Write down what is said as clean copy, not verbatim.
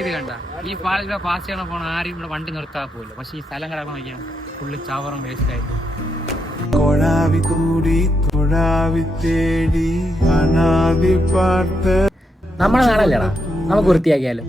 ഇത് കണ്ട ഈ പാലിലൂടെ പാസ് ചെയ്യണ പോണ ആരും ഇവിടെ വണ്ടി നിർത്താൻ പോയില്ല. പക്ഷെ ഈ സ്ഥലം കിടക്കാൻ നോക്കിയാൽ ഫുള്ള് ചവറും വേസ്റ്റ് ആയിട്ട്. നമ്മളെ നാടല്ലേടാ, നമുക്ക് വൃത്തിയാക്കിയാലോ.